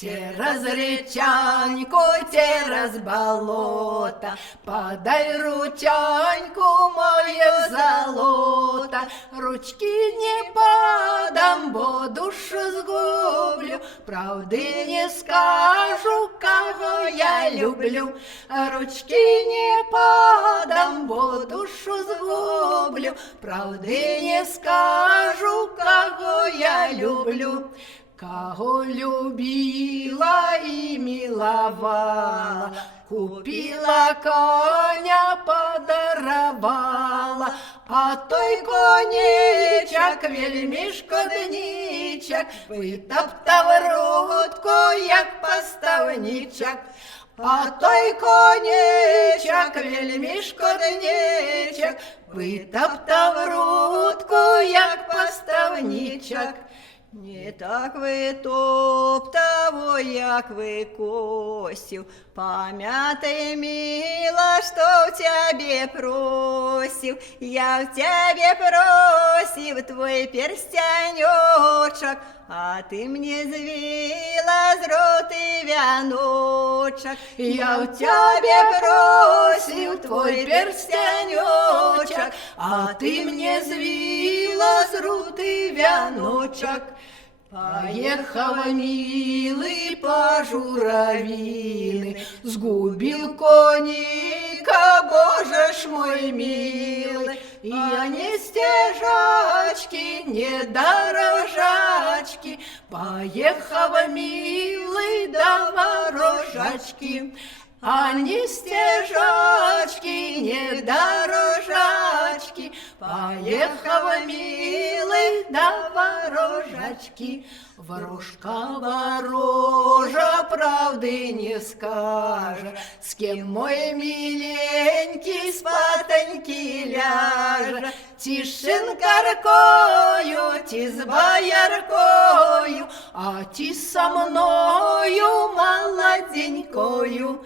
Через речаньку, через болото, подай ручаньку, моє золото. Ручки не подам, бо душу згублю, правди не скажу, кого я люблю. Ручки не подам, бо душу згублю, правди не скажу, кого я люблю. Кого любила и миловала, купила коня, подаровала, а той конечок вельми шкодничок, витоптав грудку, як поставничок. А той конечок вельми шкодничок, витоптав грудку, як поставничок. Не так витоптав, як викосив, пам'ятай, мила, что в тебе просив. Я в тебе просив твой перстянечок, а ты мне звила з роти вяночок. Я в тебе просив твой перстянечок, а ты мне звила з роти вяночок. Поехал милый по журавины, сгубил коника, боже ж мой милый. Я не стяжачки, не дорожачки, поехал милый до ворожачки. А не стяжачки, не дорожачки, поехал милый до ворожачки. Ворожка, ворожа, правды не скажет, с кем мой миленький спатоньки ляжет. Тишинкаркою, ти с бояркою, а ти со мною молоденькою.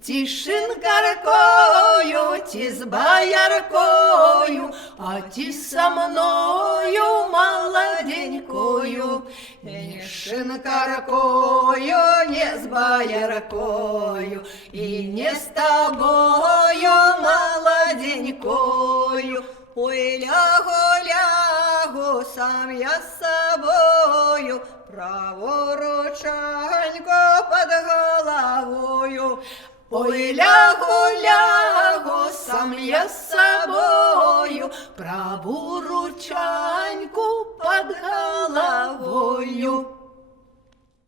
Тишинкаркою, ти с бояркою, а ти со мною молоденькою. Не шинкаркою, не с бояркою, и не с тобою молоденькою. Ой, лягу, лягу, сам я с собою, праву ручаньку под головою. Ой, лягу, лягу, сам я с собою, праву ручаньку под головою.